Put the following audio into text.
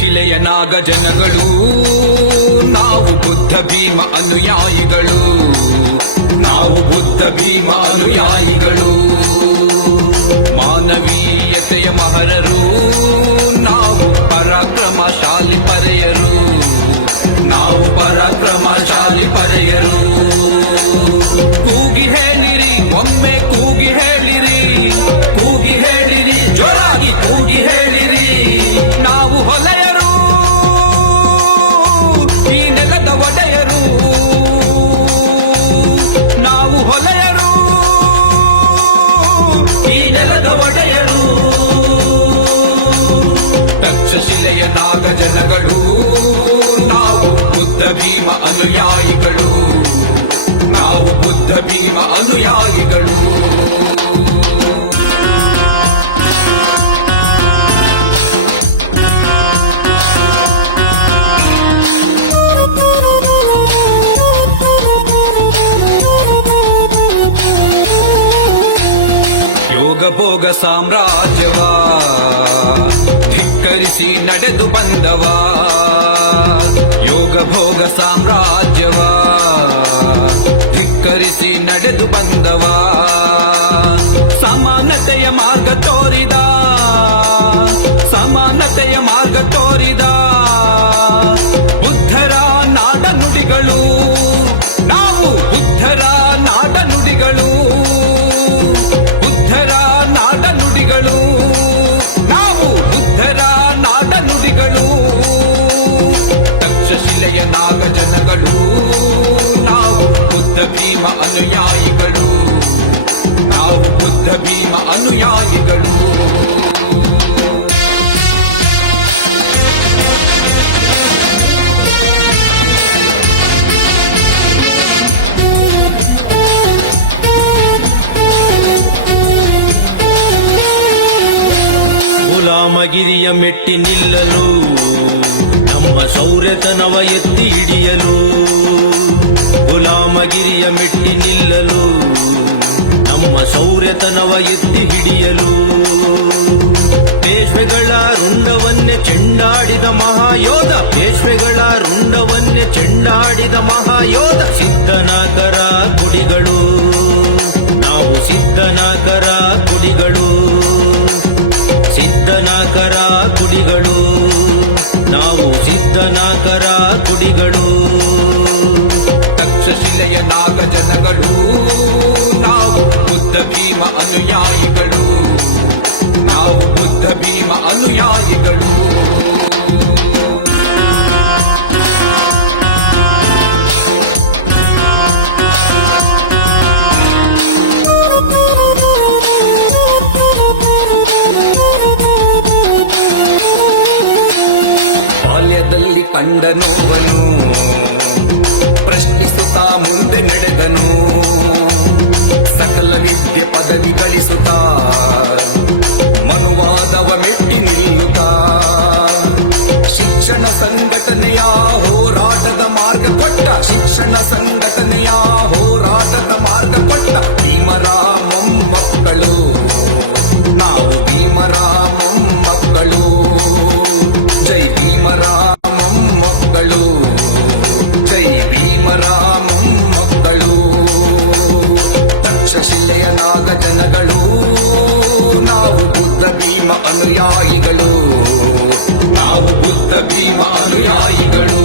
ತಕ್ಷಶಿಲೆಯ ನಾಗ ಜನಗಳು ನಾವು ಬುದ್ಧ ಭೀಮ ಅನುಯಾಯಿಗಳು, ನಾವು ಬುದ್ಧ ಭೀಮ ಅನುಯಾಯಿಗಳು. ಮಾನವೀಯತೆಯ ಮಹರರು ನಾವು, ಪರಾಕ್ರಮಶಾಲಿ ಪರೆಯರು, ನಾವು ಪರಾಕ್ರಮಶಾಲಿ ಪರೆಯರು. ಕೂಗಿ ಹೇಳಿರಿ, ಒಮ್ಮೆ ಕೂಗಿ ಹೇಳಿರಿ, ಕೂಗಿ ಹೇಳಿರಿ, ಜೋರಾಗಿ ಕೂಗಿ ಹೇಳಿರಿ. ನಾವು ಹೊಲೆಯರು, ಈ ನೆಲದ ಒಡೆಯರು, ನಾವು ಹೊಲೆಯರು, ಈ ನೆಲದ ಒಡೆಯರು. ತಕ್ಷಶಿಲೆಯ ನಾಗ ಜನಗಳು ನಾವು ಬುದ್ಧ ಭೀಮ ಅನುಯಾಯಿಗಳು, ನಾವು ಬುದ್ಧ ಭೀಮ ಅನುಯಾಯಿಗಳು. ಯೋಗ ಭೋಗ ಸಾಮ್ರಾಜ್ಯವ ಧಿಕ್ಕರಿಸಿ ನಡೆದು ಬಂದವ, ಯೋಗ ಭೋಗ ಸಾಮ್ರಾಜ್ಯವ ಧಿಕ್ಕರಿಸಿ ನಡೆದು ಬಂದವ. ಸಮಾನತೆಯ ಮಾರ್ಗ ತೋರಿದ, ಸಮಾನತೆಯ ಮಾರ್ಗ ತೋರಿದ ಬುದ್ಧರ ನಾಡ ನುಡಿಗಳು, ನಾವು ಬುದ್ಧರ ನಾಡ ನುಡಿಗಳು, ಬುದ್ಧರ ನಾಡ ನುಡಿಗಳು, ನಾವು ಬುದ್ಧರ ನಾಡ ನುಡಿಗಳು. ತಕ್ಷಶಿಲೆಯ ನಾಗ ಜನಗಳು ನಾವು ಬುದ್ಧ ಭೀಮ ಅನುಯಾಯಿಗಳು, ನಾವು ಬುದ್ಧ ಭೀಮ ಅನುಯಾಯಿಗಳು. ಗುಲಾಮಗಿರಿಯ ಮೆಟ್ಟಿ ನಿಲ್ಲಲು, ನಮ್ಮ ಶೌರ್ಯತನವ ಎತ್ತಿ ಹಿಡಿಯಲು. ಗುಲಾಮಗಿರಿಯ ಮೆಟ್ಟಿ ನಿಲ್ಲಲು, ನಮ್ಮ ಶೌರ್ಯತನವ ಎತ್ತಿ ಹಿಡಿಯಲು. ಪೇಶ್ವೆಗಳ ರುಂಡವನ್ನೇ ಚೆಂಡಾಡಿದ ಮಹಾಯೋಧ, ಪೇಶ್ವೆಗಳ ರುಂಡವನ್ನೇ ಚೆಂಡಾಡಿದ ಮಹಾಯೋಧ. ಸಿದ್ಧನಾಕರ ಕುಡಿಗಳು, ನಾವು ಸಿದ್ಧನಾಕರ ಕುಡಿಗಳು, ಸಿದ್ಧನಾಕರ ಕುಡಿಗಳು, ನಾವು ಸಿದ್ಧನಾಕರ ಕುಡಿಗಳು. ತಕ್ಷಶಿಲೆಯ ನಾಗ ಜನಗಳು ನಾವು ಬುದ್ಧ ಭೀಮ ಅನುಯಾಯಿಗಳು, ನಾವು ಬುದ್ಧ ಭೀಮ ಅನುಯಾಯಿಗಳು. ಬಾಲ್ಯದಲ್ಲಿ ಕಂಡ ನೋವನು ಪ್ರಶ್ನಿಸುತ್ತಾ ಮುಂದೆ ನಡೆದನು, ಸಕಲ ವಿದ್ಯೆ ಪದವಿ ಗಳಿಸುತ್ತಾ ಮನುವಾದವ ಮೆಟ್ಟಿ ನಿಲ್ಲುತ್ತಾ. ಶಿಕ್ಷಣ ಸಂಘಟನೆಯ ಹೋರಾಟದ ಮಾರ್ಗ ಕೊಟ್ಟ, ಶಿಕ್ಷಣ ಸಂಘಟನೆಯ ಹೋರಾಟದ ಮಾರ್ಗ ಕೊಟ್ಟ ಭೀಮರ ಮೊಮ್ಮಕ್ಕಳು, ನಾವು ಭೀಮರ ಮೊಮ್ಮಕ್ಕಳು. ಜೈ ಭೀಮರ ಮೊಮ್ಮಕ್ಕಳು, ಜೈ ಭೀಮರ ಮೊಮ್ಮಕ್ಕಳು. ತಕ್ಷಶಿಲೆಯ ನಾಗ ಜನಗಳು ನಾವು ಬುದ್ಧ ಭೀಮ ಅನುಯಾಯಿಗಳು, ನಾವು ಬುದ್ಧ ಭೀಮ ಅನುಯಾಯಿಗಳು.